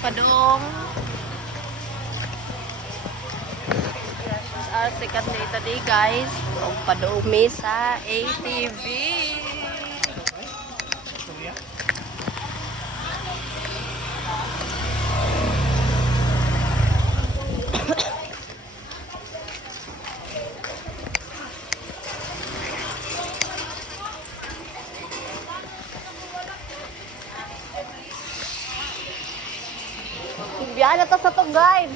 Padong. Our second day today, guys. Og padong mi sa ATV. Biyan na to sa to, guide.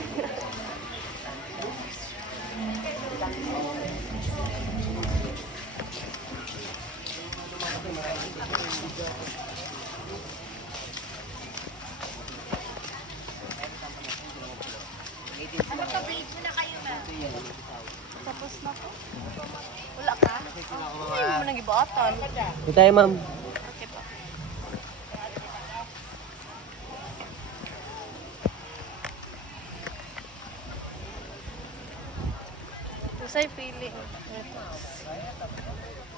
Tapos na po. Wala ka? Ay, mo nang ibatan. Ito tayo, ma'am. Okay po. Ito sa'y feeling.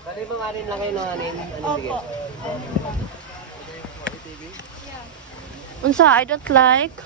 Bali mo nga rin lang kayo ng anin. Opo. Unsa, I don't like.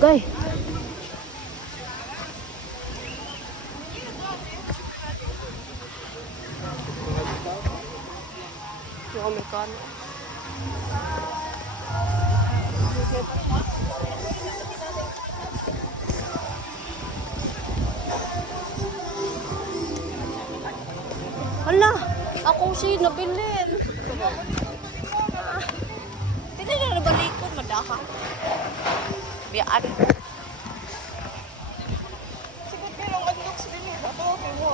Gay. Yung Amerikano. Hala, ako si nabilin. Hindi na nabalikod, madaha. Biyaan. Siguro pero ang looks din yung bato, pero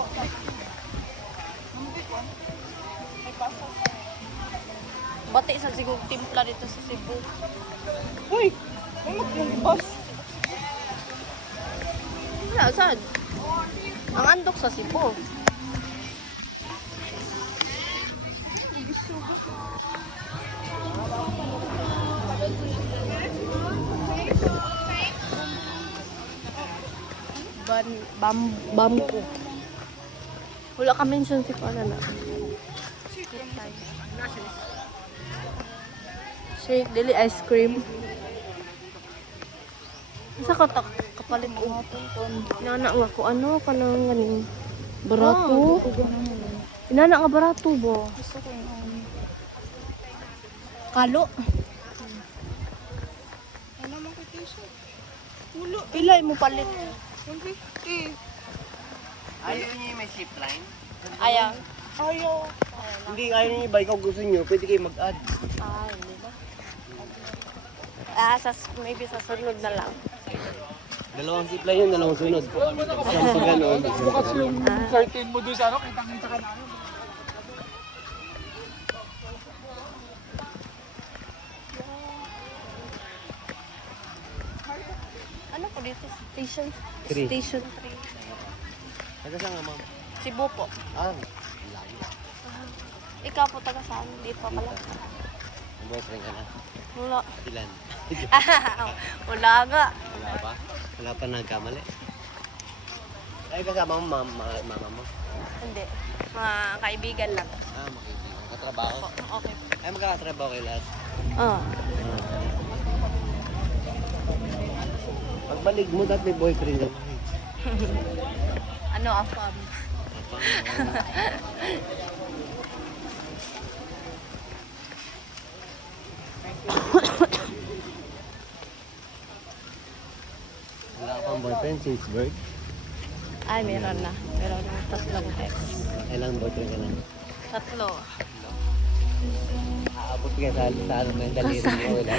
may pasas. Bati sa sigong timpla dito sa Cebu. Uy! Mamag yung bus. Wala, saan? Ang andok sa Cebu. Bambu. Wala ka mention si Pana na. Shake, dili ice cream. Isa ka kapalit ko. Inana nga ko ano ka nang ganing barato. Inana nga barato bo. Gusto ko yung Kalo. ano naman ko t-shirt. Ulo. Pila mo palit. 150. Ayaw niyo yung may zip line? Ayaw. Ayaw. Hindi, ayaw niyo yung bike kung gusto niyo. Pwede kayo mag-add. Ah, hindi ba? Maybe sa sunod na lang. Dalawang zip line yun, dalawang sunod. Isang pag gano'n. Bukas yung curtain mo doon sa ano, kitang-kita ka namin. Ano po dito? Station? Three. Station 3. Taga saan nga, ma'am? Cebu po. Ah, Ikaw po taga saan? Dito pa pala. ang boyfriend ka na. Wala. Ilan? Wala nga. Wala pa? Wala pa nagkamali? Ay, kasama mo, mama mo? Hindi. Mga kaibigan lang. Ah, makikita. Katrabaho? Okay po. Ay, magkakatrabaho kayo lahat. Ah. Pagbalik mo, dati may boyfriend ka. Ano, afam. Wala ka pang boyfriend since birth? Ay, meron na. Meron na tatlong ex. Ilang boyfriend ka na? Tatlo. Aabot ka sa ano na yung daliri mo. Wala.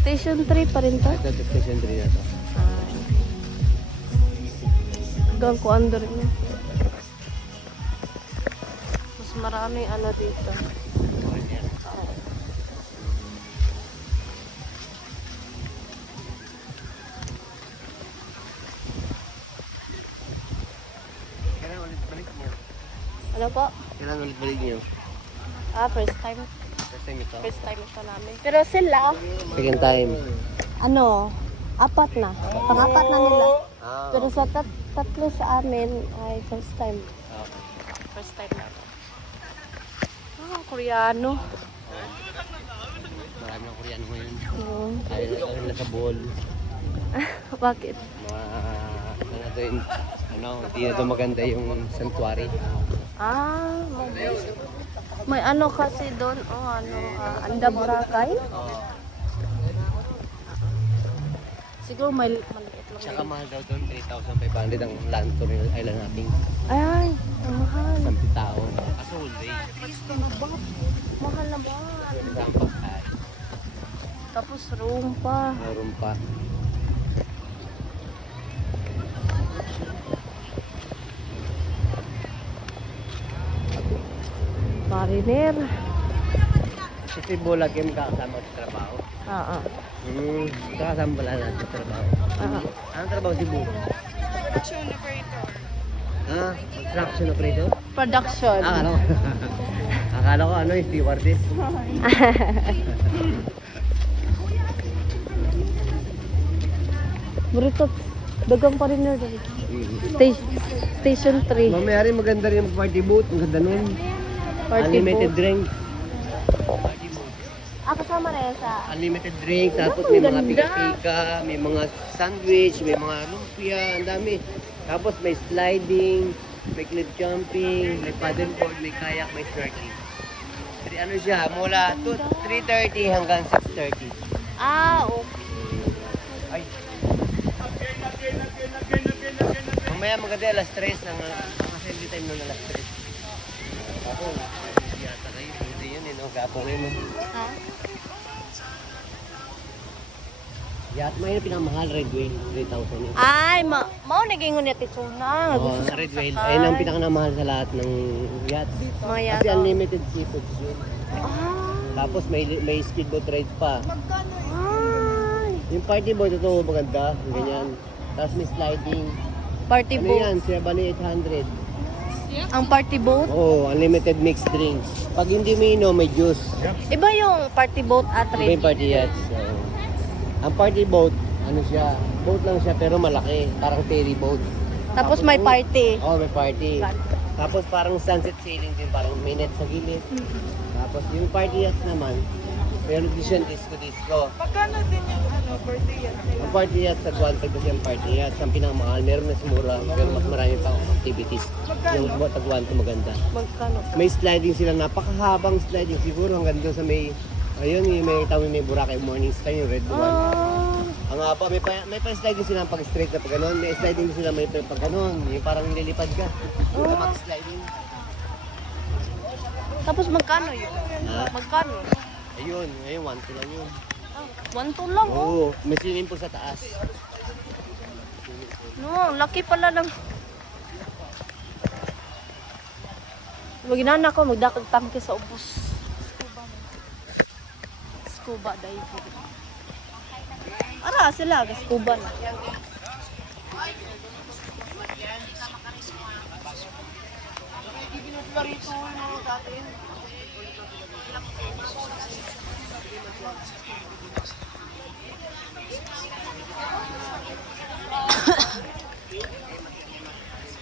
Station 3 pa rin to? Ito, station 3 na to. Hanggang ko under niya. Mas maraming ano dito. Oo. po? Kailan ulit balik niyo? First time. First time ito. First time ito namin. Pero sila, Second time. apat na. Pang-apat na nila. Ah, Pero sa tatlo sa amin ay first time. okay. First time na ito. Koreano. Marami ng Koreano ngayon. Oo. Ayaw na sa ball. Bakit? Mga, ano na to yun, hindi na to maganda yung sanctuary. May ano kasi doon, Anda Boracay. Oo. Siguro may maliit lang. Tsaka mahal daw doon, 3,500 ang land tour ng island natin. Ay, ang mahal. 10 tao. Kaso whole day. Mahal na ba? Ang pagkain. Tapos room pa. Meron pa. Mariner. Kasi bulag yung kakasama sa trabaho. Oo. Kakasama pala natin sa trabaho. Anong trabaho si Bu? Production operator. Construction operator? Production. Akala ko. Akala ko stewardess. Burrito. Dagang Mariner doon. Station 3. Mamaya rin maganda rin yung party boat. Ang ganda nun. Party Unlimited boat. drinks. Kasama na yan sa... Unlimited drinks. Tapos may mga pika-pika, may mga sandwich, may mga lumpia. Ang dami. Tapos may sliding, may cliff jumping, may paddleboard, may kayak, may snorkeling. Ano siya, mula 3:30 hanggang 6:30. Okay. Ay. Mamaya maganda alas 3 ng assembly time ng alas 3. Ako, yata kayo. Hindi yun no? Gapo kayo no? Ha? Yata mo yun pinakamahal, Red Whale, 3,000 yun. Ay, mao naging ngunit ito na. Oo, Red Whale. Ayun ang pinakamahal sa lahat ng yachts. Mga Kasi yato. unlimited seafoods yun. Tapos may speedboat ride pa. Ay. Yung party boat, ito maganda. Yung ganyan. Tapos may sliding. Party Ano boat. yan? Siya bali 800. Ang party boat? Oh, unlimited mixed drinks. Pag hindi mo inom, may juice. Iba yung party boat at Iba yung red. party yachts. Ang party boat, ano siya, boat lang siya pero malaki. Parang ferry boat. Tapos may party. Oh, may party. Tapos parang sunset sailing din, parang may net sa gilid. Tapos yung party yachts naman, meron din siyang disco-disco. Magkano din yung birthday yan? Ang party yachts sa Guantag kasi ang party yachts, ang pinakamahal, meron na mura, pero mas marami pang activities. Yung sa Guantag maganda. Magkano? May sliding sila, napakahabang sliding siguro hanggang doon sa may, ayun, yung may tawin may Boracay Morning Star, yung red one. Ang haba, may pa sliding sila pag straight na pag ganun, may sliding sila may pag ganun, yung parang nililipad ka. Mag-sliding. Tapos magkano yun? Ha? Magkano? Ayun, ngayon 1-2 lang yun. 1-2 lang oh. Oo, may swimming pool sa taas. No, laki pala ng... Maginana ko, magdakag tangke sa ubos. Scuba diving. Ara sila, scuba na.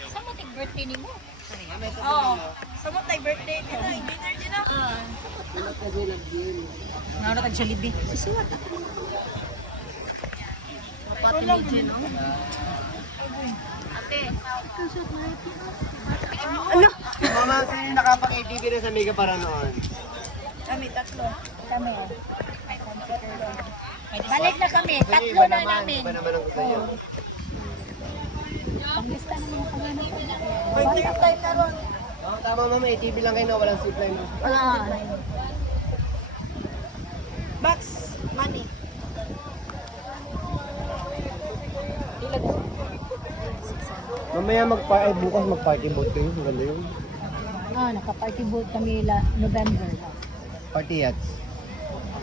Sa mo tig birthday nimo? Oo. Sa mo tay birthday nimo? Dinner din na. Nauna tag Jollibee. Suwat ako. Pati ni Jen, no? Ate. Ano? Mama, sino nakapag-ATV rin sa Mega para noon? Kami tatlo. Kami. Balik na kami. Tatlo na namin. Iba naman ang gusto niyo. Panglista naman ang kanya. Birthday time na ron. Oo, tama mama, ATV lang kayo na walang zipline. Max, money. Mamaya bukas mag-party boat kayo. Maganda yun. Naka-party boat kami November. Party yachts.